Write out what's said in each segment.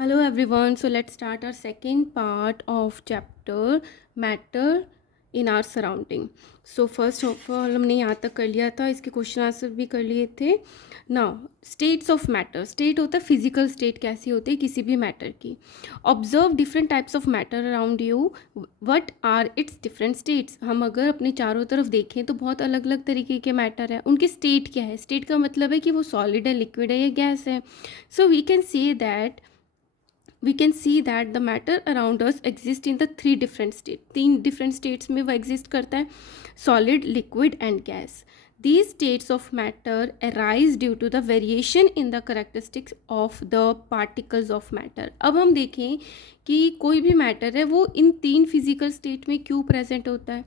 Hello everyone. So let's start our second part of chapter matter in our surrounding. So first of all हमने यहाँ तक कर लिया था, इसके क्वेश्चन आंसर भी कर लिए थे. Now states of matter. State होता है फिजिकल स्टेट, कैसी होती है किसी भी मैटर की. Observe different types of matter around you. What are its different states. हम अगर अपने चारों तरफ देखें तो बहुत अलग अलग तरीके के मैटर है. उनकी स्टेट क्या है. स्टेट का मतलब है कि वो सॉलिड है, लिक्विड है या गैस है. So we can see that the matter around us exists in the three different states. तीन different states में वो exist करता है, solid, liquid and gas. These states of matter arise due to the variation in the characteristics of the particles of matter. अब हम देखें कि कोई भी मैटर है वो इन तीन फिजिकल स्टेट में क्यों प्रेजेंट होता है,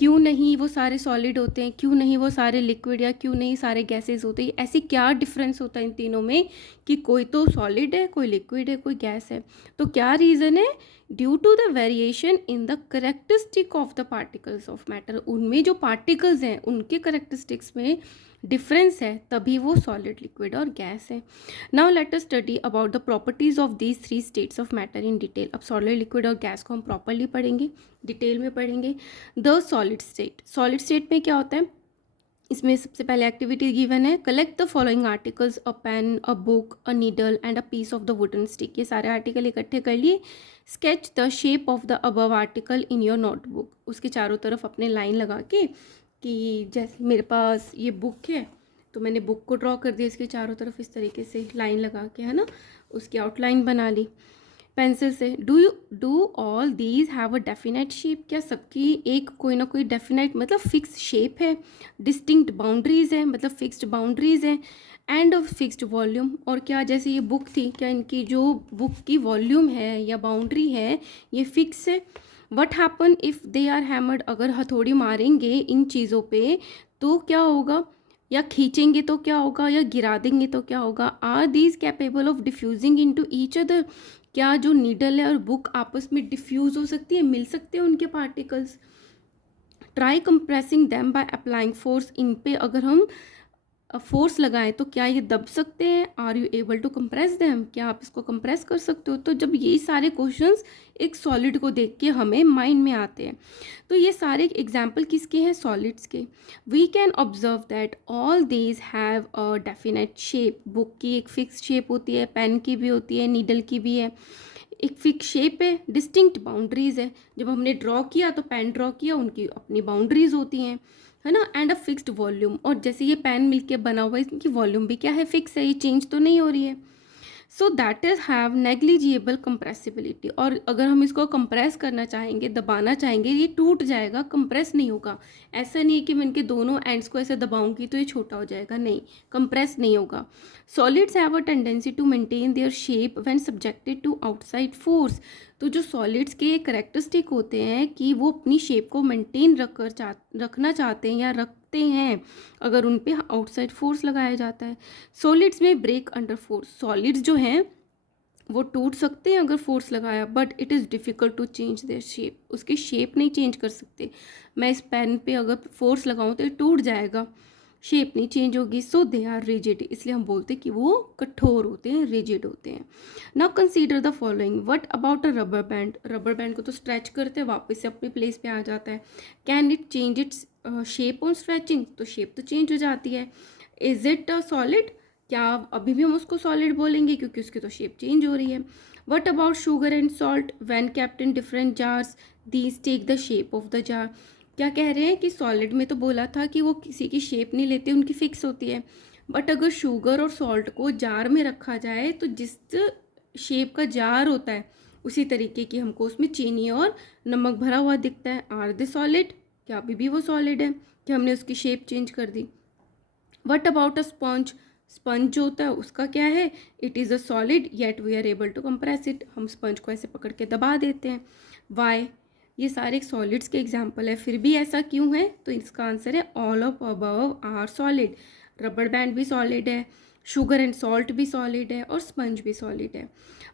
क्यों नहीं वो सारे सॉलिड होते हैं, क्यों नहीं वो सारे लिक्विड या क्यों नहीं सारे गैसेस होते हैं. ऐसी क्या डिफरेंस होता है इन तीनों में कि कोई तो सॉलिड है, कोई लिक्विड है, कोई गैस है. तो क्या रीज़न है. Due to the variation in the characteristic of the particles of matter. उनमें जो पार्टिकल्स हैं उनके करेक्टरिस्टिक्स में डिफरेंस है, तभी वो सॉलिड, लिक्विड और गैस है. Now let us study about the properties of these three states of matter in detail. अब सॉलिड, लिक्विड और गैस को हम प्रॉपरली पढ़ेंगे, डिटेल में पढ़ेंगे. The solid state. Solid state में क्या होता है, इसमें सबसे पहले एक्टिविटी गिवन है. Collect the following articles, a pen, a book, a needle and a piece of the wooden stick. ये सारे आर्टिकल इकट्ठे कर लिए. Sketch the shape of the above article in your notebook. उसके चारों तरफ अपने लाइन लगा के, कि जैसे मेरे पास ये बुक है तो मैंने बुक को ड्रॉ कर दिया इसके चारों तरफ इस तरीके से लाइन लगा के, है ना. उसकी आउटलाइन बना ली पेंसिल से. Do all these have a definite shape. क्या सबकी एक कोई ना कोई डेफिनेट मतलब फिक्स शेप है. डिस्टिंक्ट बाउंड्रीज है, मतलब फिक्स्ड बाउंड्रीज है. And fixed volume. और क्या जैसे ये बुक थी, क्या इनकी जो बुक की वॉल्यूम है या बाउंड्री है ये फिक्स है. What happen if they are hammered. अगर हथौड़ी मारेंगे इन चीज़ों पे तो क्या होगा, या खींचेंगे तो क्या होगा, या गिरा देंगे तो क्या होगा. Are these capable of diffusing into each other. क्या जो नीडल है और बुक आपस में डिफ्यूज़ हो सकती है, मिल सकते हैं उनके particles. Try compressing them by applying force. इन पे अगर हम फोर्स लगाएं तो क्या ये दब सकते हैं. Are you able to compress them. क्या आप इसको कंप्रेस कर सकते हो. तो जब ये सारे क्वेश्चंस एक सॉलिड को देख के हमें माइंड में आते हैं, तो ये सारे एग्जाम्पल किसके हैं, सॉलिड्स के. We can observe that all these have a definite shape. Book की एक फिक्स शेप होती है, पेन की भी होती है, नीडल की भी है, एक फिक्स शेप है. डिस्टिंक्ट बाउंड्रीज है. जब हमने ड्रॉ किया तो पेन ड्रॉ किया, उनकी अपनी बाउंड्रीज होती हैं, है ना. And a fixed volume. और जैसे ये पेन मिलके बना हुआ है, इसकी वॉल्यूम भी क्या है, फिक्स है, ये चेंज तो नहीं हो रही है. So that is have negligible compressibility. और अगर हम इसको कंप्रेस करना चाहेंगे, दबाना चाहेंगे, ये टूट जाएगा, कंप्रेस नहीं होगा. ऐसा नहीं है कि मैं इनके दोनों एंड्स को ऐसे दबाऊंगी तो ये छोटा हो जाएगा, नहीं, कंप्रेस नहीं होगा. Solids have a tendency to maintain their shape when subjected to outside force. तो जो सॉलिड्स के करेक्टरिस्टिक होते हैं कि वो अपनी शेप को मेंटेन रखना चाहते हैं या रखते हैं अगर उन पे आउटसाइड फोर्स लगाया जाता है. सॉलिड्स में ब्रेक अंडर फोर्स. सॉलिड्स जो हैं वो टूट सकते हैं अगर फोर्स लगाया, but it is difficult to change their shape. उसकी शेप नहीं चेंज कर सकते. मैं इस पेन पे अगर फोर्स लगाऊं तो ये टूट जाएगा, शेप नहीं चेंज होगी. सो दे आर रिजिड. इसलिए हम बोलते हैं कि वो कठोर होते हैं, रिजिड होते हैं. Now consider the following. What about a rubber band. Rubber band को तो स्ट्रेच करते हैं, वापस से अपनी प्लेस पे आ जाता है. Can it change its shape on stretching. तो शेप तो चेंज हो जाती है. Is it a solid. क्या अभी भी हम उसको सॉलिड बोलेंगे क्योंकि उसकी तो शेप चेंज हो रही है. What about sugar and salt. When kept in different jars these take the shape of the jar. क्या कह रहे हैं कि सॉलिड में तो बोला था कि वो किसी की शेप नहीं लेते, उनकी फिक्स होती है. बट अगर शुगर और सॉल्ट को जार में रखा जाए तो जिस शेप का जार होता है उसी तरीके की हमको उसमें चीनी और नमक भरा हुआ दिखता है. Are they solid. क्या अभी भी वो सॉलिड है कि हमने उसकी शेप चेंज कर दी. What about a sponge. Sponge जो होता है उसका क्या है, it is a solid yet we are able to compress it. हम स्पंज को ऐसे पकड़ के दबा देते हैं. वाई. ये सारे सॉलिड्स के एग्जाम्पल है. फिर भी ऐसा क्यों है, तो इसका आंसर है all of above are solid. Rubber band भी सॉलिड है, शुगर एंड सॉल्ट भी सॉलिड है और स्पंज भी सॉलिड है.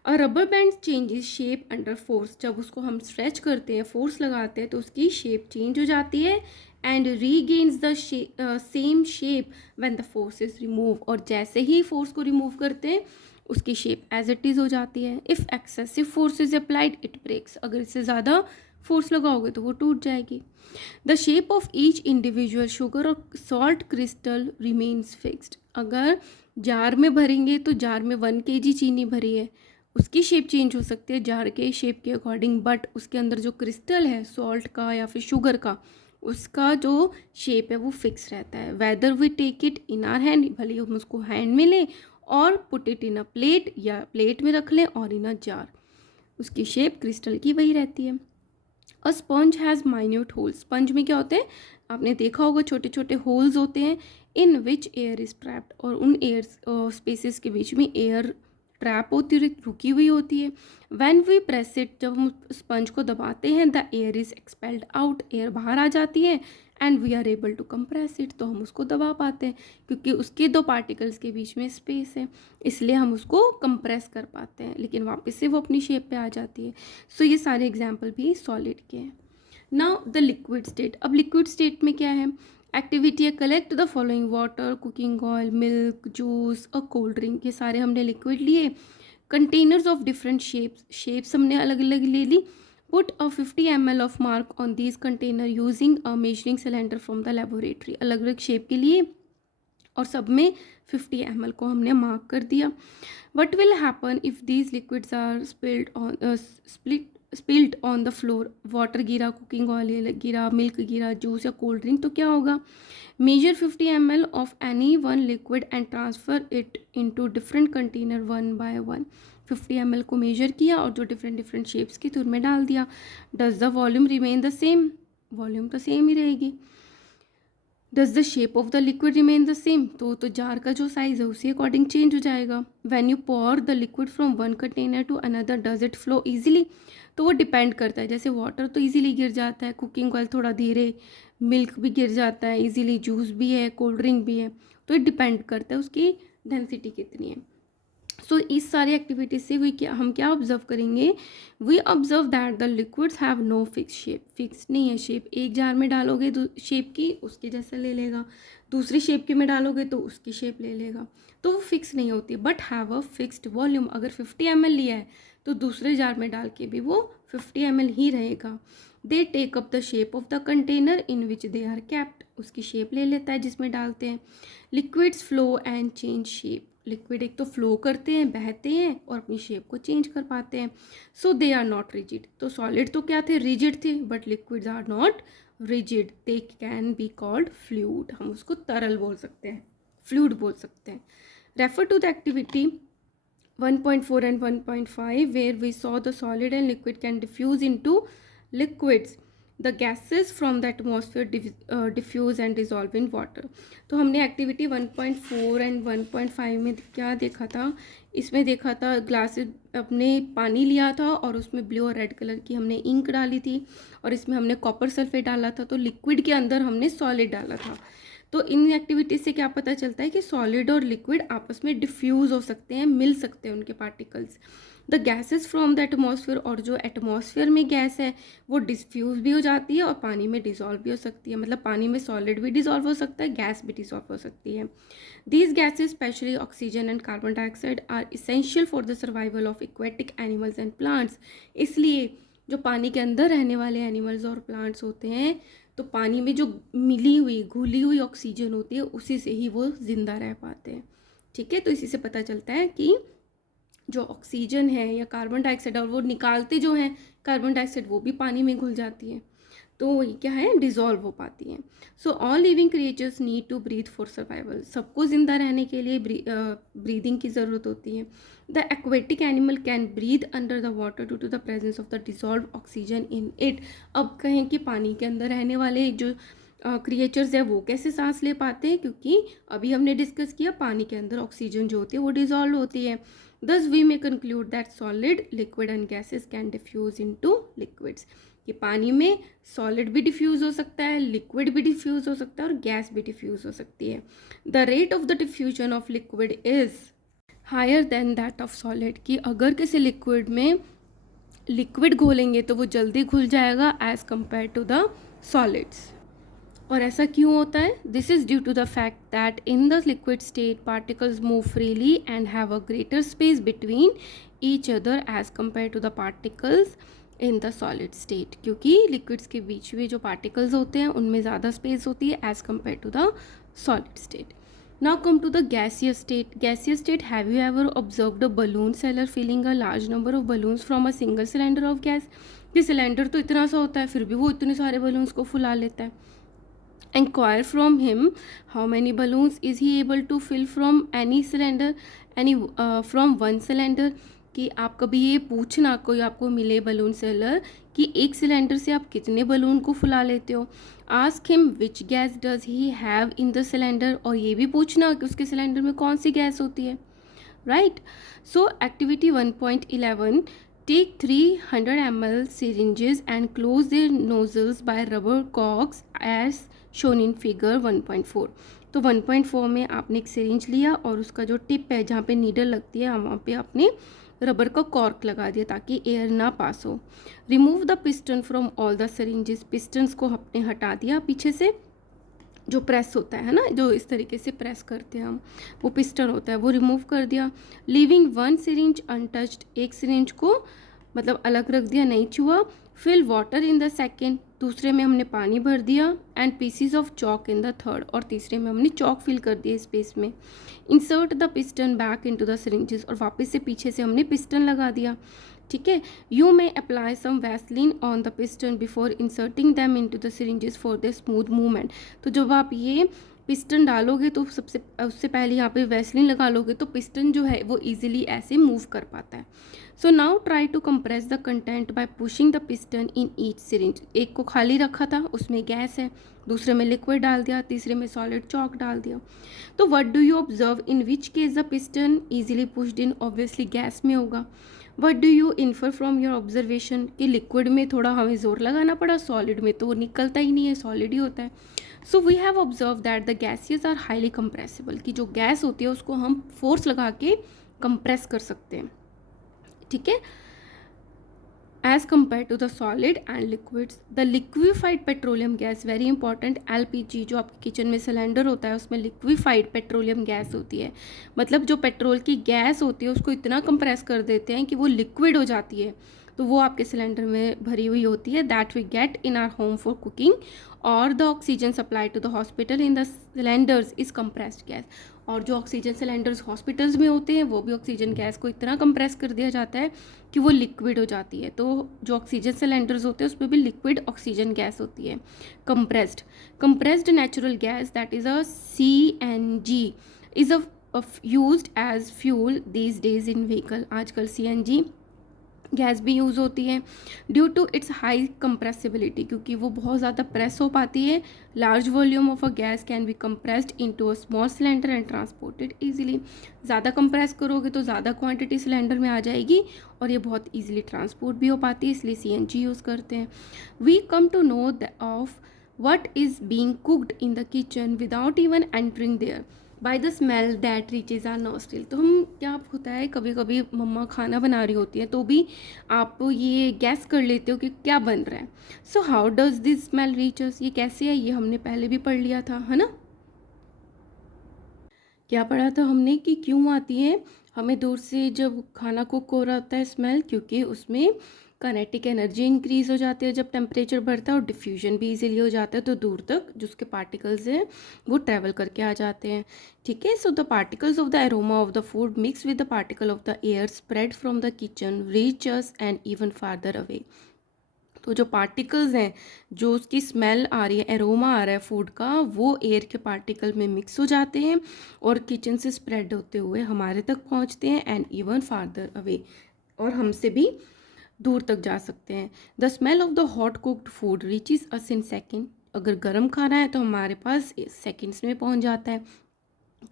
और rubber band changes shape under force. जब उसको हम स्ट्रेच करते हैं, फोर्स लगाते हैं, तो उसकी शेप चेंज हो जाती है. And regains the same shape when the force is remove. और जैसे ही फोर्स को रिमूव करते हैं उसकी शेप एज इट इज़ हो जाती है. If excessive force is applied it breaks. अगर इससे ज़्यादा फोर्स लगाओगे तो वो टूट जाएगी. The shape of each individual sugar और सॉल्ट क्रिस्टल रिमेन्स फिक्स्ड. अगर जार में भरेंगे तो जार में 1 kg चीनी भरी है, उसकी शेप चेंज हो सकती है जार के शेप के अकॉर्डिंग, बट उसके अंदर जो क्रिस्टल है सॉल्ट का या फिर शुगर का, उसका जो शेप है वो फिक्स रहता है. Whether we take it in our hand, भले हम उसको हैंड में लें और put it in a plate या प्लेट में रख लें और इन अ जार, उसकी शेप क्रिस्टल की वही रहती है. A sponge has minute holes. Sponge में क्या होते हैं, आपने देखा होगा छोटे छोटे होल्स होते हैं इन विच एयर इज ट्रैप्ड, और उन एयर स्पेसिस के बीच में एयर ट्रैप होती है, रुकी हुई होती है. व्हेन वी प्रेस इट, जब हम स्पंज को दबाते हैं, the air is expelled out, air बाहर आ जाती है. And we are able to compress it, तो हम उसको दबा पाते हैं क्योंकि उसके 2 पार्टिकल्स के बीच में स्पेस है, इसलिए हम उसको कंप्रेस कर पाते हैं, लेकिन वापस से वो अपनी शेप पे आ जाती है. सो ये सारे एग्जाम्पल भी सॉलिड के हैं. Now the liquid state. अब लिक्विड स्टेट में क्या है, एक्टिविटी है collect the following water, cooking oil, milk, juice और कोल्ड ड्रिंक. ये सारे हमने लिक्विड लिए. कंटेनर्स ऑफ डिफरेंट शेप्स हमने अलग अलग ले ली. Put a 50 ml of mark on this container using a measuring cylinder from the laboratory. अलग अलग शेप के लिए और सब में 50 ml को हमने मार्क कर दिया. What will happen if these liquids are spilled on the floor. Water गिरा, कुकिंग ऑयल गिरा, मिल्क गिरा, जूस या कोल्ड ड्रिंक, तो क्या होगा. Measure 50 ml of any one liquid and transfer it into different container 1 by 1. 50 ml को measure किया और जो डिफरेंट शेप्स की थी उनमें डाल दिया. Does the volume remain the same, volume तो सेम ही रहेगी. Does the shape of the liquid remain the same, तो जार का जो साइज़ है उसी अकॉर्डिंग चेंज हो जाएगा. When you pour the liquid from one container to another does it flow easily, तो वो डिपेंड करता है. जैसे वाटर तो ईजिली गिर जाता है, कुकिंग ऑयल थोड़ा धीरे, मिल्क भी गिर जाता है ईजिली, जूस भी है, कोल्ड ड्रिंक भी है, तो ये डिपेंड करता है उसकी डेंसिटी कितनी है. सो इस सारी एक्टिविटीज से हम क्या ऑब्जर्व करेंगे, we observe that the liquids have no fix shape. Fix नहीं है शेप. एक जार में डालोगे शेप की उसके जैसा ले लेगा, दूसरी शेप के में डालोगे तो उसकी शेप ले लेगा, तो वो फिक्स नहीं होती. But have a fixed volume. अगर 50 ml लिया है तो दूसरे जार में डाल के भी वो 50 ml ही रहेगा. They take up the shape of the container in which they are kept. उसकी शेप ले लेता है जिसमें डालते हैं. Liquids flow and change shape. Liquid एक तो फ्लो करते हैं, बहते हैं और अपनी शेप को चेंज कर पाते हैं. So they are not rigid. तो सॉलिड तो क्या थे, रिजिड थे, but liquids are not rigid. They can be called fluid. हम उसको तरल बोल सकते हैं, फ्लूइड बोल सकते हैं. Refer to the activity 1.4 and 1.5 where we saw the solid and liquid can diffuse into liquids. The gases from the atmosphere diffuse and dissolve in water. तो हमने एक्टिविटी 1.4 एंड 1.5 में क्या देखा था, इसमें देखा था ग्लासेस, अपने पानी लिया था और उसमें ब्लू और रेड कलर की हमने इंक डाली थी और इसमें हमने कॉपर सल्फेट डाला था. तो लिक्विड के अंदर हमने सॉलिड डाला था. तो इन एक्टिविटीज से क्या पता चलता है कि सॉलिड और लिक्विड आपस में डिफ्यूज़ हो सकते हैं, मिल सकते हैं उनके particles. The gases from the atmosphere. और जो एटमॉस्फेयर में गैस है वो डिफ्यूज़ भी हो जाती है और पानी में डिज़ोल्व भी हो सकती है. मतलब पानी में सॉलिड भी डिज़ोल्व हो सकता है, गैस भी डिज़ोल्व हो सकती है. These gases specially oxygen and carbon dioxide are essential for the survival of aquatic animals and plants. इसलिए जो पानी के अंदर रहने वाले एनिमल्स और प्लांट्स होते हैं, तो पानी में जो मिली हुई घुली हुई ऑक्सीजन होती है उसी से ही वो जिंदा रह पाते हैं. ठीक है, तो इसी से पता चलता है कि जो ऑक्सीजन है या कार्बन डाइऑक्साइड, और वो निकालते जो हैं कार्बन डाइऑक्साइड, वो भी पानी में घुल जाती है, तो ये क्या है, डिज़ोल्व हो पाती हैं. So all living creatures need to breathe for survival. सबको ज़िंदा रहने के लिए ब्रीदिंग की ज़रूरत होती है. The aquatic animal can breathe under the water due to the presence of the dissolve oxygen in it. अब कहें कि पानी के अंदर रहने वाले जो क्रिएचर्स है वो कैसे सांस ले पाते हैं, क्योंकि अभी हमने डिस्कस किया पानी के अंदर ऑक्सीजन जो होती है वो डिज़ोल्व होती है. Thus we may conclude that solid, liquid and gases can diffuse into liquids. कि पानी में सॉलिड भी डिफ्यूज़ हो सकता है, लिक्विड भी डिफ्यूज़ हो सकता है और गैस भी डिफ्यूज़ हो सकती है. The rate of the diffusion of liquid is higher than that of solid. कि अगर किसी लिक्विड में लिक्विड घोलेंगे तो वो जल्दी घुल जाएगा as compare to the solids. और ऐसा क्यों होता है? This is due to the fact that in the liquid state particles move freely and have a greater space between each other as compare to the particles in the solid state, क्योंकि liquids के बीच में जो particles होते हैं उनमें ज़्यादा space होती है as compare to the solid state. Now come to the gaseous state. Gaseous state, have you ever observed a balloon seller filling a large number of balloons from a single cylinder of gas? कि cylinder तो इतना सा होता है फिर भी वो इतने सारे बलून्स को फुला लेता है. Inquire from him how many balloons is he able to fill from any cylinder, from one cylinder. कि आप कभी ये पूछना, कोई आपको मिले बलून सेलर, कि एक सिलेंडर से आप कितने बलून को फुला लेते हो. Ask him which gas does he have in the cylinder, और ये भी पूछना कि उसके सिलेंडर में कौन सी गैस होती है. Right. So activity 1.11, take 300 ml syringes and close their nozzles by rubber corks as shown in figure 1.4. तो 1.4 में आपने एक सिरिंज लिया और उसका जो टिप है जहाँ पे नीडल लगती है वहाँ पे आपने रबर का कॉर्क लगा दिया ताकि एयर ना पास हो. Remove the piston from all the syringes, pistons को आपने हटा दिया पीछे से. जो प्रेस होता है ना, जो इस तरीके से प्रेस करते हैं हम, वो पिस्टन होता है, वो रिमूव कर दिया. लीविंग वन सिरिंज अनटच्ड, एक सिरिंज को मतलब अलग रख दिया, नहीं छुआ. Fill water in the second, दूसरे में हमने पानी भर दिया. And pieces of chalk in the third, और तीसरे में हमने चॉक फिल कर दिया स्पेस में. Insert the piston back into the syringes, और वापस से पीछे से हमने पिस्टन लगा दिया. ठीक है. You may apply some Vaseline on the piston before inserting them into the syringes for the smooth movement. तो जब आप ये पिस्टन डालोगे तो उससे पहले यहाँ पे वैसलीन लगा लोगे तो पिस्टन जो है वो ईजिली ऐसे मूव कर पाता है. So now try to compress the content by pushing the piston in each syringe. एक को खाली रखा था, उसमें गैस है, दूसरे में लिक्विड डाल दिया, तीसरे में सॉलिड चॉक डाल दिया. तो what do you observe, in which case the piston easily pushed in, obviously gas में होगा. What do you infer from your observation, कि लिक्विड में थोड़ा हमें जोर लगाना पड़ा, सॉलिड में तो वो निकलता ही नहीं है, सॉलिड ही होता है. So we have observe that the gases are highly compressible, कि जो गैस होती है उसको हम फोर्स लगा के कंप्रेस कर सकते हैं. ठीक है. As compare to the solid and liquids, the liquified petroleum gas, very important, LPG जो आपके किचन में सिलेंडर होता है उसमें लिक्विफाइड पेट्रोलियम गैस होती है. मतलब जो पेट्रोल की गैस होती है उसको इतना कंप्रेस कर देते हैं कि वो लिक्विड हो जाती है. तो वो आपके सिलेंडर में भरी हुई होती है. That we get in our home for cooking, और the oxygen supply to the hospital in the cylinders is compressed gas. और जो ऑक्सीजन सिलेंडर्स हॉस्पिटल्स में होते हैं वो भी ऑक्सीजन गैस को इतना कंप्रेस कर दिया जाता है कि वो लिक्विड हो जाती है. तो जो ऑक्सीजन सिलेंडर्स होते हैं उसमें भी लिक्विड ऑक्सीजन गैस होती है, compressed natural gas, that is a CNG, is used as fuel these days in vehicle. आजकल CNG गैस भी यूज़ होती है due to its high compressibility, क्योंकि वो बहुत ज़्यादा प्रेस हो पाती है. Large volume of a gas can be compressed into a small cylinder and transported easily. ज़्यादा कंप्रेस करोगे तो ज़्यादा क्वांटिटी सिलेंडर में आ जाएगी और ये बहुत इजीली ट्रांसपोर्ट भी हो पाती है, इसलिए CNG यूज़ करते हैं. We come to know of what is being cooked in the kitchen without even entering there by the smell that reaches our nostril. तो हम क्या होता है, कभी कभी मम्मा खाना बना रही होती है तो भी आप ये गैस कर लेते हो कि क्या बन रहा है. So how does this smell reaches, ये कैसे है, ये हमने पहले भी पढ़ लिया था, है ना. क्या पढ़ा था हमने कि क्यों आती है हमें दूर से जब खाना कुक हो रहा होता है स्मेल, क्योंकि उसमें काइनेटिक एनर्जी इंक्रीज हो जाती है जब टेम्परेचर बढ़ता है, और डिफ्यूजन भी इजीली हो जाता है, तो दूर तक जो उसके पार्टिकल्स हैं वो ट्रैवल करके आ जाते हैं. ठीक है. So the particles of the aroma of the food mix with the particle of the air spread from the kitchen reach us and even farther away. तो जो पार्टिकल्स हैं, जो उसकी स्मेल आ रही है, एरोमा आ रहा है फूड का, वो एयर के पार्टिकल में मिक्स हो जाते हैं और किचन से स्प्रेड होते हुए हमारे तक पहुंचते हैं एंड इवन फार्दर अवे, और हमसे भी दूर तक जा सकते हैं. The smell of the hot cooked food reaches us in second. अगर गर्म खाना है तो हमारे पास सेकेंड्स में पहुंच जाता है.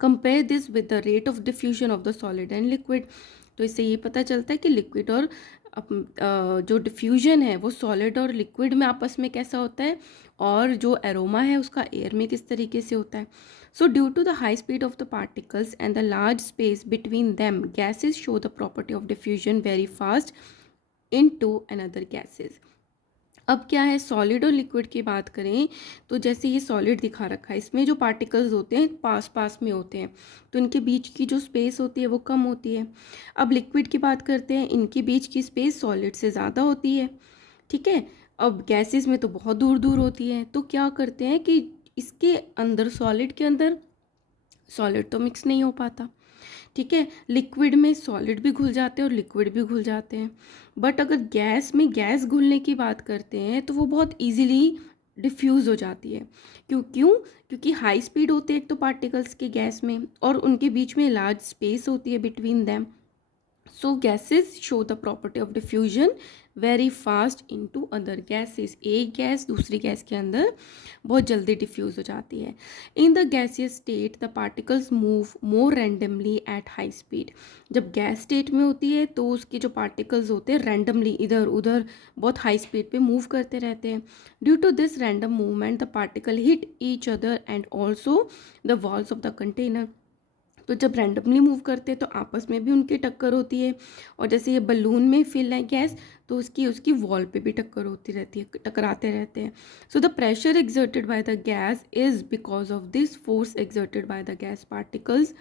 Compare this with the rate of diffusion of the solid and liquid. तो इससे ये पता चलता है कि लिक्विड और जो डिफ्यूजन है वो सॉलिड और लिक्विड में आपस में कैसा होता है, और जो एरोमा है उसका एयर में किस तरीके से होता है. So due to the high speed of the particles and the large space between them, gases show the property of diffusion very fast into another gases. अब क्या है, सॉलिड और लिक्विड की बात करें तो जैसे ये सॉलिड दिखा रखा है, इसमें जो पार्टिकल्स होते हैं पास पास में होते हैं, तो इनके बीच की जो स्पेस होती है वो कम होती है। अब लिक्विड की बात करते हैं, इनके बीच की स्पेस सॉलिड से ज़्यादा होती है। ठीक है। अब गैसेस में तो बहुत दूर दूर होती है, तो क्या करते हैं कि इसके अंदर, सॉलिड के अंदर सॉलिड तो मिक्स नहीं हो पाता। ठीक है। लिक्विड में सॉलिड भी घुल जाते हैं और लिक्विड भी घुल जाते हैं। बट अगर गैस में गैस घुलने की बात करते हैं तो वो बहुत इजीली डिफ्यूज़ हो जाती है। क्यों? क्योंकि हाई स्पीड होते हैं एक तो पार्टिकल्स के गैस में, और उनके बीच में लार्ज स्पेस होती है between them. So gases show the property of diffusion very fast into other gases. एक गैस दूसरी गैस के अंदर बहुत जल्दी डिफ्यूज़ हो जाती है। In the gaseous state the particles move more randomly at high speed. जब गैस स्टेट में होती है तो उसके जो पार्टिकल्स होते हैं रैंडमली इधर उधर बहुत हाई स्पीड पे मूव करते रहते हैं। Due to this random movement the particle hit each other and also the walls of the container. तो जब रैंडमली मूव करते हैं तो आपस में भी उनकी टक्कर होती है, और जैसे ये बलून में फिल है गैस, तो उसकी वॉल पे भी टक्कर होती रहती है, टकराते रहते हैं। So the pressure exerted by the gas is because of this force exerted by the gas particles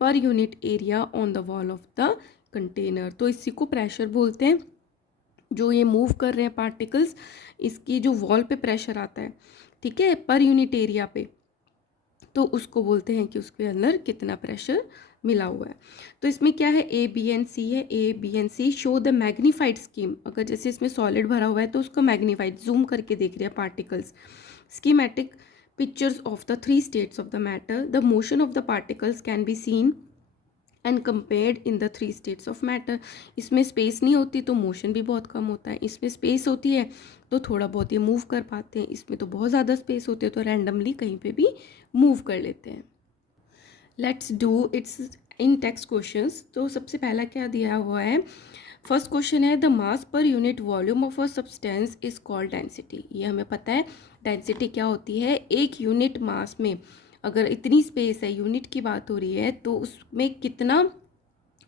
per unit area on the wall of the container. तो इसी को प्रेशर बोलते हैं। जो ये मूव कर रहे हैं पार्टिकल्स, इसकी जो वॉल पे प्रेशर आता है, ठीक है, पर यूनिट एरिया पे, तो उसको बोलते हैं कि उसके अंदर कितना प्रेशर मिला हुआ है। तो इसमें क्या है, ए बी एंड सी है। A B and C show the magnified scheme. अगर जैसे इसमें सॉलिड भरा हुआ है तो उसका मैग्नीफाइड जूम करके देख रहे हैं particles. Schematic pictures of the three states of the matter. The motion of the particles can be seen and compared in the three states of matter. इसमें स्पेस नहीं होती तो मोशन भी बहुत कम होता है, इसमें स्पेस होती है तो थोड़ा बहुत ये मूव कर पाते हैं, इसमें तो बहुत ज़्यादा स्पेस होती है तो रैंडमली कहीं पे भी मूव कर लेते हैं। Let's do it's in text questions. तो सबसे पहला क्या दिया हुआ है, फर्स्ट क्वेश्चन है the mass per unit volume of a substance is called density. ये हमें पता है डेंसिटी क्या होती है। एक यूनिट मास में अगर इतनी स्पेस है, यूनिट की बात हो रही है, तो उसमें कितना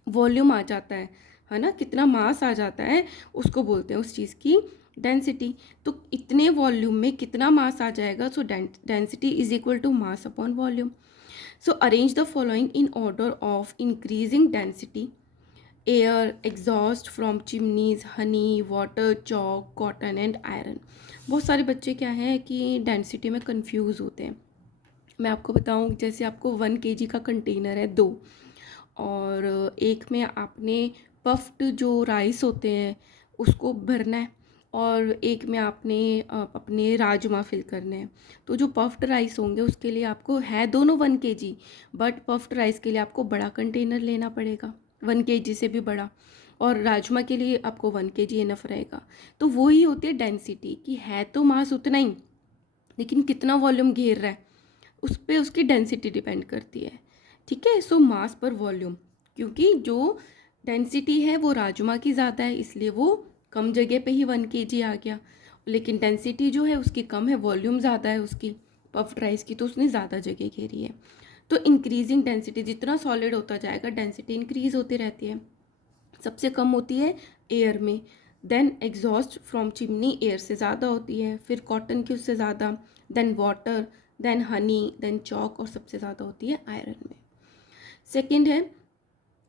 वॉल्यूम आ जाता है ना, कितना मास आ जाता है, उसको बोलते हैं उस चीज़ की डेंसिटी। तो इतने वॉल्यूम में कितना मास आ जाएगा, so density is equal to mass upon volume. So arrange the following in order of increasing density: air, exhaust from chimneys, honey, water, chalk, cotton and iron। बहुत सारे बच्चे क्या है कि डेंसिटी में कंफ्यूज होते हैं। मैं आपको बताऊं, जैसे आपको 1 kg का कंटेनर है, 2, और एक में आपने पफ्ड जो राइस होते हैं उसको भरना है, और एक में आपने अपने राजमा फिल करने हैं। तो जो पफ्ड राइस होंगे उसके लिए आपको है दोनों 1 kg, बट पफ्ड राइस के लिए आपको बड़ा कंटेनर लेना पड़ेगा, 1 kg से भी बड़ा, और राजमा के लिए आपको 1 kg इनफ रहेगा। तो वो ही होती है डेंसिटी, कि है तो मास उतना ही, लेकिन कितना वॉल्यूम घेर रहा है उस पर उसकी डेंसिटी डिपेंड करती है। ठीक है। सो मास पर वॉल्यूम, क्योंकि जो डेंसिटी है वो राजमा की ज़्यादा है इसलिए वो कम जगह पे ही 1 kg आ गया, लेकिन डेंसिटी जो है उसकी कम है, वॉल्यूम ज़्यादा है उसकी पफ्ड राइस की, तो उसने ज़्यादा जगह घेरी है। तो इंक्रीजिंग डेंसिटी, जितना सॉलिड होता जाएगा डेंसिटी इंक्रीज होती रहती है। सबसे कम होती है एयर में, then exhaust from chimney air से ज़्यादा होती है, फिर कॉटन की उससे ज़्यादा, then water, then honey, then chalk, और सबसे ज़्यादा होती है आयरन में। सेकेंड है,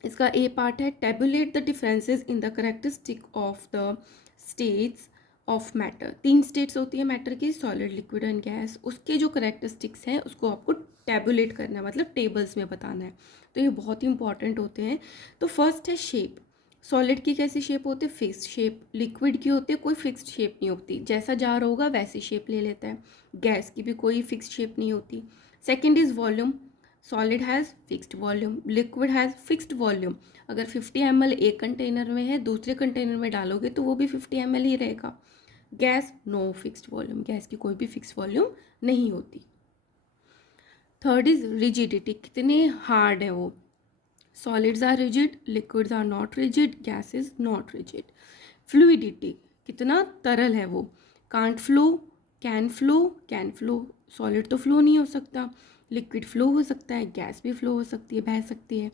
इसका ए पार्ट है, tablet the differences in the characteristic of the states of matter. 3 states होती है मैटर की, सॉलिड, लिक्विड एंड गैस। उसके जो करेक्टरिस्टिक्स हैं उसको आपको टेबुलेट करना है, मतलब टेबल्स में बताना है। तो ये बहुत ही इंपॉर्टेंट होते हैं। तो फर्स्ट है शेप। सॉलिड की कैसी शेप होती है, फिक्स्ड शेप। लिक्विड की होती है कोई फिक्स्ड शेप नहीं होती, जैसा जार होगा वैसी शेप ले लेता है। गैस की भी कोई फिक्स्ड शेप नहीं होती। Second is volume. Solid has fixed volume, liquid has fixed volume. अगर 50 ml एक कंटेनर में है, दूसरे कंटेनर में डालोगे तो वो भी 50 ml ही रहेगा। Gas no fixed volume, gas की कोई भी फिक्स्ड वॉल्यूम नहीं होती। थर्ड इज रिजिडिटी, कितने हार्ड है वो। Solids are rigid, liquids are not rigid, gas is not rigid. Fluidity, कितना तरल है वो। Can't flow, can flow, can flow. Solid तो फ्लो नहीं हो सकता, लिक्विड फ्लो हो सकता है, गैस भी फ्लो हो सकती है, बह सकती है।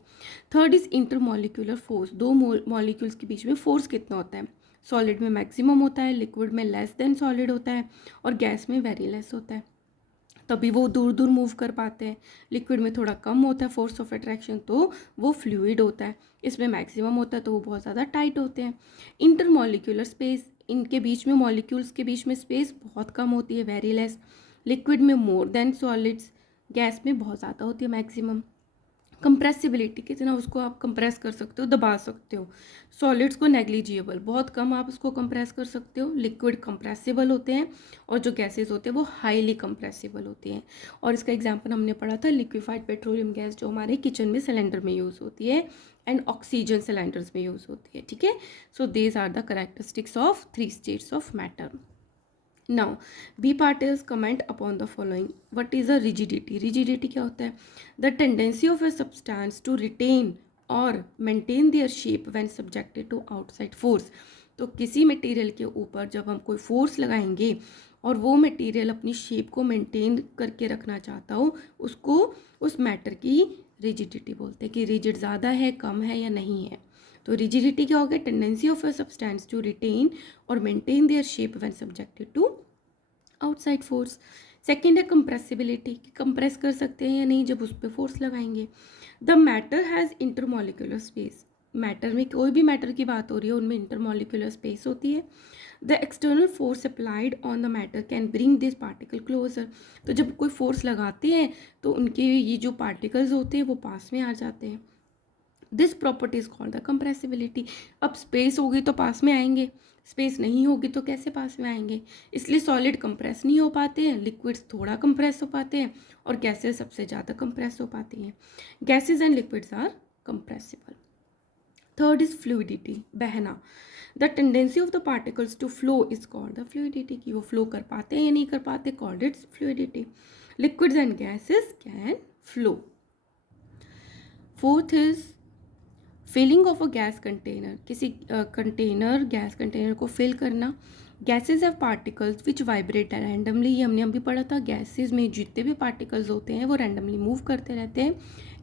थर्ड इज इंटरमॉलिक्यूलर फोर्स, दो मॉलिक्यूल्स के बीच में फोर्स कितना होता है। सॉलिड में मैक्सिमम होता है, लिक्विड में लेस देन सॉलिड होता है, और गैस में वेरी लेस होता है, तभी वो दूर दूर मूव कर पाते हैं। लिक्विड में थोड़ा कम होता है फोर्स ऑफ अट्रैक्शन, तो वो फ्लूइड होता है। इसमें मैक्सिमम होता है तो वो बहुत ज़्यादा टाइट होते हैं। इंटरमॉलिक्यूलर स्पेस, इनके बीच में मॉलिक्यूल्स के बीच में स्पेस बहुत कम होती है, वेरी लेस। लिक्विड में मोर देन सॉलिड्स, गैस में बहुत ज़्यादा होती है, मैक्सिमम। कंप्रेसिबिलिटी, कितना उसको आप कंप्रेस कर सकते हो, दबा सकते हो। सॉलिड्स को नेग्लिजिबल, बहुत कम आप उसको कंप्रेस कर सकते हो। लिक्विड कंप्रेसिबल होते हैं, और जो गैसेस होते हैं वो हाईली कंप्रेसिबल होती हैं। और इसका एग्जांपल हमने पढ़ा था लिक्विफाइड पेट्रोलियम गैस, जो हमारे किचन में सिलेंडर में यूज़ होती है, एंड ऑक्सीजन सिलेंडर्स में यूज़ होती है, ठीक है। So these are the characteristics of 3 states of matter. Now, B part is comment upon the following. What is a rigidity? Rigidity क्या होता है? The tendency of a substance to retain or maintain their shape when subjected to outside force. तो किसी material के ऊपर जब हम कोई फोर्स लगाएंगे और वो मटेरियल अपनी शेप को मेंटेन करके रखना चाहता हो, उसको उस मैटर की रिजिडिटी बोलते हैं, कि रिजिड ज़्यादा है, कम है या नहीं है। तो रिजिडिटी क्या हो गया? Tendency of a substance to retain और maintain their shape when subjected to outside force. Second है कंप्रेसिबिलिटी, कि कंप्रेस कर सकते हैं या नहीं जब उस पर फोर्स लगाएंगे। The matter has intermolecular space, matter में कोई भी मैटर की बात हो रही है उनमें इंटरमॉलिक्यूलर स्पेस होती है। The external force applied on the matter can bring this particle closer, तो जब कोई फोर्स लगाते हैं तो उनके ये जो पार्टिकल्स होते हैं वो पास में आ जाते हैं। This property is called the compressibility. अब स्पेस होगी तो पास में आएंगे, स्पेस नहीं होगी तो कैसे पास में आएंगे। इसलिए सॉलिड कंप्रेस नहीं हो पाते हैं, लिक्विड्स थोड़ा कंप्रेस हो पाते हैं, और गैसेस सबसे ज़्यादा कंप्रेस हो पाती हैं। Gases and liquids are compressible. Third is fluidity, बहना। The tendency of the particles to flow is called the fluidity, कि वो फ्लो कर पाते हैं या नहीं कर पाते, called its fluidity. Liquids and gases can flow. Fourth is filling of a gas container, किसी कंटेनर गैस कंटेनर को फिल करना। Gases have particles which vibrate randomly, ये हमने अभी पढ़ा था। गैसेज में जितने भी पार्टिकल्स होते हैं वो रैंडमली मूव करते रहते हैं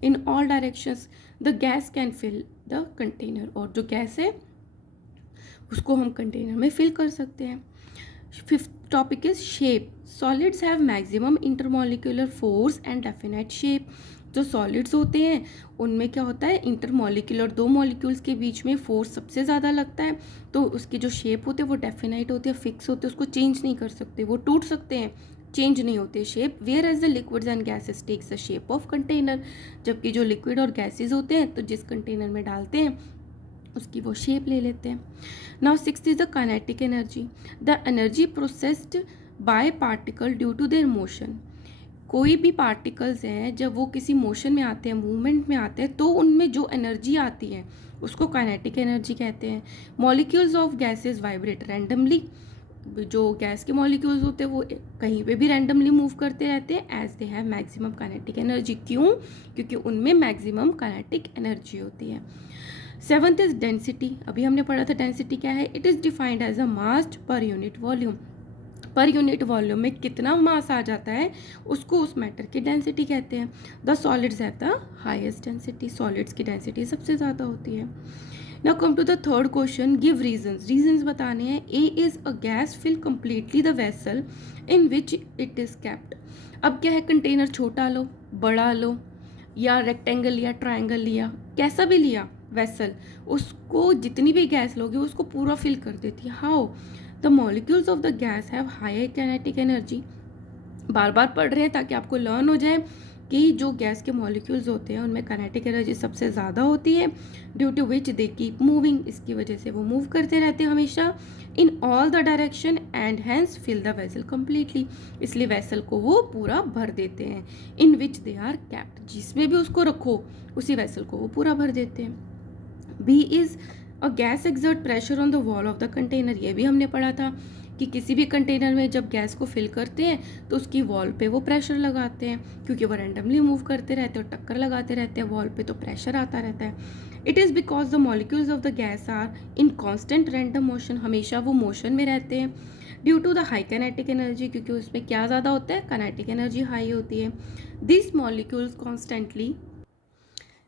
in all directions. The gas can fill the container, और जो गैस है उसको हम कंटेनर में फिल कर सकते हैं। Fifth topic is shape. Solids have maximum intermolecular force and definite shape. जो सॉलिड्स होते हैं उनमें क्या होता है, इंटरमॉलिक्यूलर, दो मॉलिक्यूल्स के बीच में फोर्स सबसे ज़्यादा लगता है, तो उसकी जो शेप होते हैं वो डेफिनाइट होते हैं, फिक्स होते हैं, उसको चेंज नहीं कर सकते, वो टूट सकते हैं, चेंज नहीं होते shape. Whereas the liquids and gases takes the shape of container, जबकि जो लिक्विड और गैसेज होते हैं तो जिस कंटेनर में डालते हैं उसकी वो शेप ले लेते हैं। Now sixth is the kinetic energy, the energy processed by particle due to their motion. कोई भी पार्टिकल्स हैं जब वो किसी मोशन में आते हैं, मूवमेंट में आते हैं, तो उनमें जो एनर्जी आती है उसको काइनेटिक एनर्जी कहते हैं। Molecules of gases vibrate randomly, जो गैस के मॉलिक्यूल्स होते हैं वो कहीं पे भी रैंडमली मूव करते रहते हैं as they have maximum kinetic energy. क्यों? क्योंकि उनमें मैक्सिमम काइनेटिक एनर्जी होती है। सेवंथ इज डेंसिटी, अभी हमने पढ़ा था डेंसिटी क्या है। It is defined as a mass per unit volume, per unit volume में कितना मास आ जाता है उसको उस मैटर की डेंसिटी कहते हैं। The solids have the highest density, solids की डेंसिटी सबसे ज़्यादा होती है। Now come to the third question, give reasons, reasons बताने हैं। A is a gas fill completely the vessel in which it is kept. अब क्या है, कंटेनर छोटा लो, बड़ा लो, या रेक्टेंगल लिया, ट्राइंगल लिया, कैसा भी लिया वेसल, उसको जितनी भी गैस लोगे उसको पूरा फिल कर देती है। How? The molecules of the gas have high kinetic energy. बार बार पढ़ रहे हैं ताकि आपको लर्न हो जाए कि जो गैस के मॉलिक्यूल्स होते हैं उनमें काइनेटिक एनर्जी सबसे ज़्यादा होती है, due to which they keep moving, इसकी वजह से वो मूव करते रहते हैं हमेशा in all the direction and hence fill the vessel completely, इसलिए वेसल को वो पूरा भर देते हैं। इन विच दे आर कैप्ट, जिसमें भी उसको रखो उसी वेसल को वो पूरा भर देते हैं। B is a gas exert pressure on the wall of the container, ये भी हमने पढ़ा था कि किसी भी कंटेनर में जब गैस को फिल करते हैं तो उसकी वॉल पे वो प्रेशर लगाते हैं, क्योंकि वो रैंडमली मूव करते रहते हैं और टक्कर लगाते रहते हैं वॉल पे, तो प्रेशर आता रहता है। It is because the molecules of the gas are in constant random motion, हमेशा वो मोशन में रहते हैं। Due to the high kinetic energy, क्योंकि उसमें क्या ज़्यादा होता है, काइनेटिक एनर्जी हाई होती है. दिस मॉलिक्यूल्स कॉन्स्टेंटली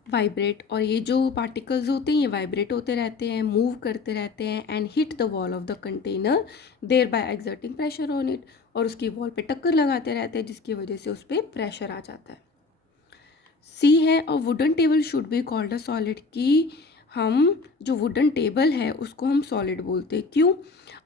वाइब्रेट, और ये जो पार्टिकल्स होते हैं ये वाइब्रेट होते रहते हैं, मूव करते रहते हैं, and hit the wall of the container thereby exerting pressure on it, और उसकी वॉल पे टक्कर लगाते रहते हैं जिसकी वजह से उस पर प्रेशर आ जाता है. सी है, a wooden table should be called a solid, कि हम जो वुडन टेबल है उसको हम सॉलिड बोलते हैं. क्यों?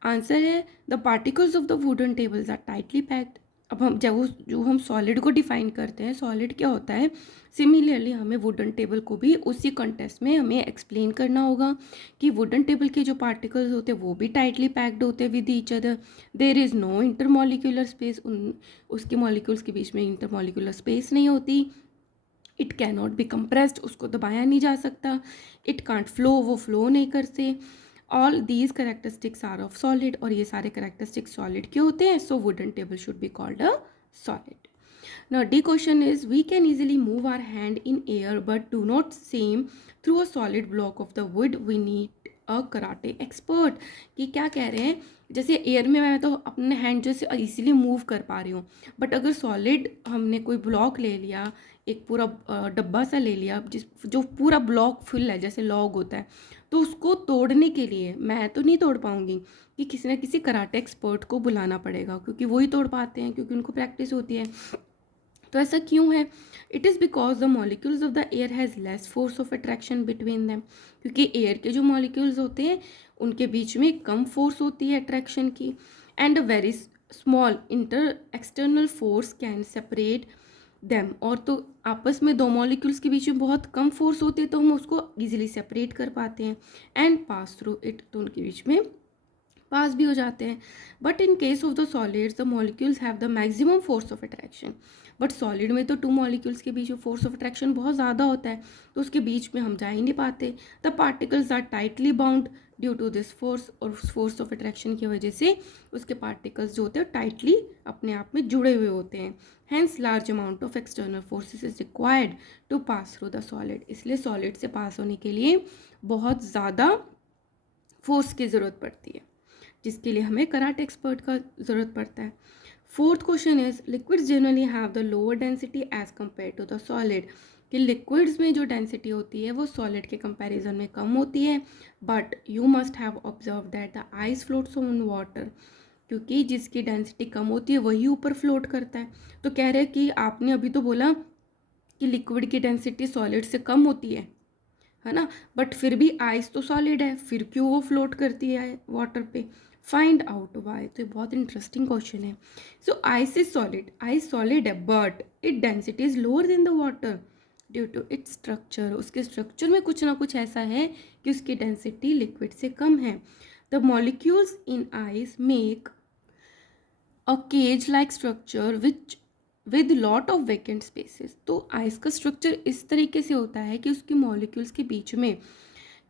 आंसर है the particles of the wooden tables are tightly packed. अब हम जब जो हम सॉलिड को डिफाइन करते हैं, सॉलिड क्या होता है, सिमिलरली हमें वुडन टेबल को भी उसी कंटेक्स्ट में हमें एक्सप्लेन करना होगा कि वुडन टेबल के जो पार्टिकल्स होते हैं वो भी टाइटली पैक्ड होते हैं with each other. There is no intermolecular space, उसके मॉलिक्यूल्स के बीच में इंटरमॉलिक्यूलर स्पेस नहीं होती. It can not be compressed, उसको दबाया नहीं जा सकता. इट कांट फ्लो, वो फ्लो नहीं करते. All these characteristics are of solid, और ये सारे करेक्टरिस्टिक्स सॉलिड के होते हैं. So wooden table should be called a solid. Now D question is, we can easily move our hand in air but do not same through a solid block of the wood. We need a karate expert. कि क्या कह रहे हैं, जैसे air में मैं तो अपने हैंड जैसे इजीली मूव कर पा रही हूँ, बट अगर सॉलिड हमने कोई ब्लॉक ले लिया, एक पूरा डब्बा सा ले लिया जिस जो पूरा ब्लॉक फुल है जैसे लॉग होता है, तो उसको तोड़ने के लिए मैं तो नहीं तोड़ पाऊँगी, कि किसी ना किसी कराटे एक्सपर्ट को बुलाना पड़ेगा, क्योंकि वही तोड़ पाते हैं, क्योंकि उनको प्रैक्टिस होती है. तो ऐसा क्यों है? It is because the molecules of the air has less force of attraction between them, क्योंकि एयर के जो मॉलिक्यूल्स होते हैं उनके बीच में कम फोर्स होती है अट्रैक्शन की. And a very small inter external force can separate them, और तो आपस में दो मॉलिक्यूल्स के बीच में बहुत कम फोर्स होती है तो हम उसको ईजिली सेपरेट कर पाते हैं. एंड पास थ्रू इट, तो उनके बीच में पास भी हो जाते हैं. But in case of the solids the molecules have the maximum force of attraction. But solid में तो टू मॉलिक्यूल्स के बीच में फोर्स ऑफ अट्रैक्शन बहुत ज़्यादा होता है, तो उसके बीच में हम जा ही नहीं पाते. The particles are tightly bound due to this force, और उस फोर्स ऑफ अट्रैक्शन की वजह से उसके पार्टिकल्स जो होते हैं टाइटली अपने आप में जुड़े हुए होते हैं. Hence large amount of external forces is required to pass through the solid. इसलिए सॉलिड से पास होने के लिए बहुत ज़्यादा फोर्स की ज़रूरत पड़ती है, जिसके लिए हमें कराटे एक्सपर्ट का ज़रूरत पड़ता है. Fourth question is, liquids generally have the lower density as compare to the solid, कि लिक्विड्स में जो डेंसिटी होती है वो सॉलिड के कंपैरिजन में कम होती है. But you must have observe that the ice floats on water, क्योंकि जिसकी डेंसिटी कम होती है वही ऊपर फ्लोट करता है. तो कह रहे हैं कि आपने अभी तो बोला कि लिक्विड की डेंसिटी सॉलिड से कम होती है ना, बट फिर भी आइस तो सॉलिड है, फिर क्यों वो फ्लोट करती है वाटर पे? Find out why. तो ये बहुत इंटरेस्टिंग क्वेश्चन है. So ice is solid, ice solid है, but it density is lower than the water due to its structure. उसके स्ट्रक्चर में कुछ ना कुछ ऐसा है कि उसकी डेंसिटी लिक्विड से कम है. The molecules in ice make a cage like structure which with lot of vacant spaces. तो आइस का स्ट्रक्चर इस तरीके से होता है कि उसकी मॉलिक्यूल्स के बीच में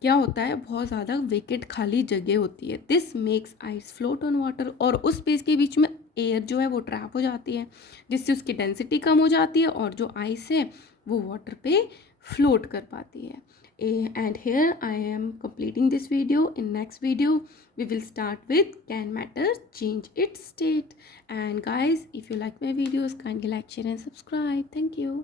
क्या होता है, बहुत ज़्यादा वेकेंट खाली जगह होती है. This makes ice float on water, और उस स्पेस के बीच में एयर जो है वो ट्रैप हो जाती है, जिससे उसकी डेंसिटी कम हो जाती है, और जो आइस है वो वाटर पे फ्लोट कर पाती है. And here I am completing this video. In next video we will start with, can matter change its state? And guys, if you like my videos, kindly like, share and subscribe. Thank you.